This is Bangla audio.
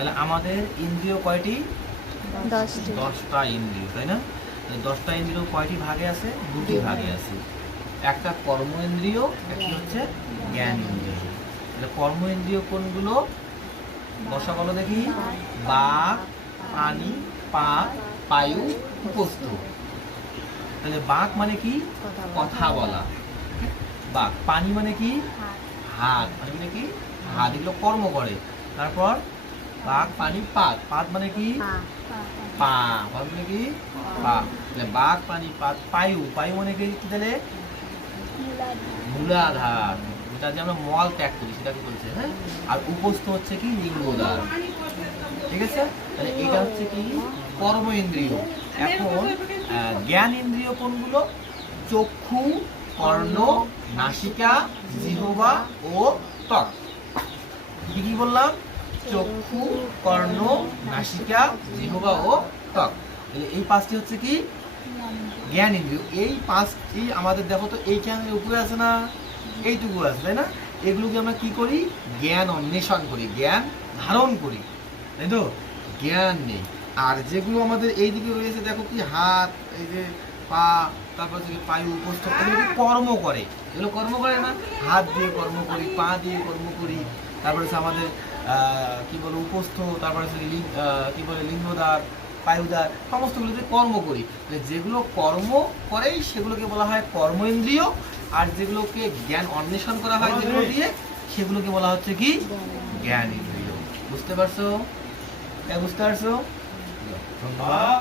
তাহলে আমাদের ইন্দ্রিয় কয়টি? 10টি। 10টা ইন্দ্রিয়, তাই না? 10টা ইন্দ্রিয় কয়টি ভাগে আছে? দুটি ভাগে আছে। একটা কর্ম ইন্দ্রিয়, একটি হচ্ছে জ্ঞান ইন্দ্রিয়। তাহলে কর্ম ইন্দ্রিয় কোনগুলো? বর্ষা বলো দেখি। বাক, পানি, পাত, পায়ু, উপস্থ। তাহলে বাক মানে কি? কথা বলা। বাক। পানি মানে কি? হাত। পানি মানে কি? হাত। এগুলো কর্ম করে। তারপর বাক, পানি, পাত। পাত মানে কি? পা। পাত মানে কি? পা। তাহলে বাক, পানি, পাত, পায়ু। পায়ু মানে কি? তাহলে মূলাধার, যেটা যে আমরা মল ত্যাগ করি সেটাকে বলছে। হ্যাঁ। আর উপস্থ হচ্ছে কি? লিঙ্গদ্বার। ঠিক আছে? তাহলে এটা হচ্ছে কি? কর্ম ইন্দ্রিয়। এখন জ্ঞান ইন্দ্রিয় কোনগুলো? চক্ষু, কর্ণ, নাসিকা, জিহ্বা ও ত্বক। কি কি বললাম? চক্ষু, কর্ণ, নাসিকা, জিহ্বা ও ত্বক। এই পাঁচটি হচ্ছে কি? জ্ঞান ইন্দ্রিয়। এই পাঁচটি আমাদের দেখো তো এইখানের উপরে আছে না? এইটুকু আছে, তাই না? এগুলোকে আমরা কি করি? জ্ঞান অন্বেষণ করি, জ্ঞান ধারণ করি, তাই তো? জ্ঞান নেই। আর যেগুলো আমাদের এইদিকে রয়েছে দেখো কি? হাত, এই যে পা, তারপর হচ্ছে পায়ু, উপস্থ, এগুলো কর্ম করে। এগুলো কর্ম করে না? হাত দিয়ে কর্ম করি, পা দিয়ে কর্ম করি, তারপরে হচ্ছে আমাদের কি বলে উপস্থ, তারপরে হচ্ছে কি বলে লিঙ্গদ্বার, পায়ুদার, সমস্তগুলোতে কর্ম করি। যেগুলো কর্ম করে সেগুলোকে বলা হয় কর্ম ইন্দ্রিয়। আর যেগুলোকে জ্ঞান অন্বেষণ করা হয় যেগুলো দিয়ে, সেগুলোকে বলা হচ্ছে কি? জ্ঞান ইন্দ্রিয়। বুঝতে পারছো? বুঝতে পারছো? ধন্যবাদ।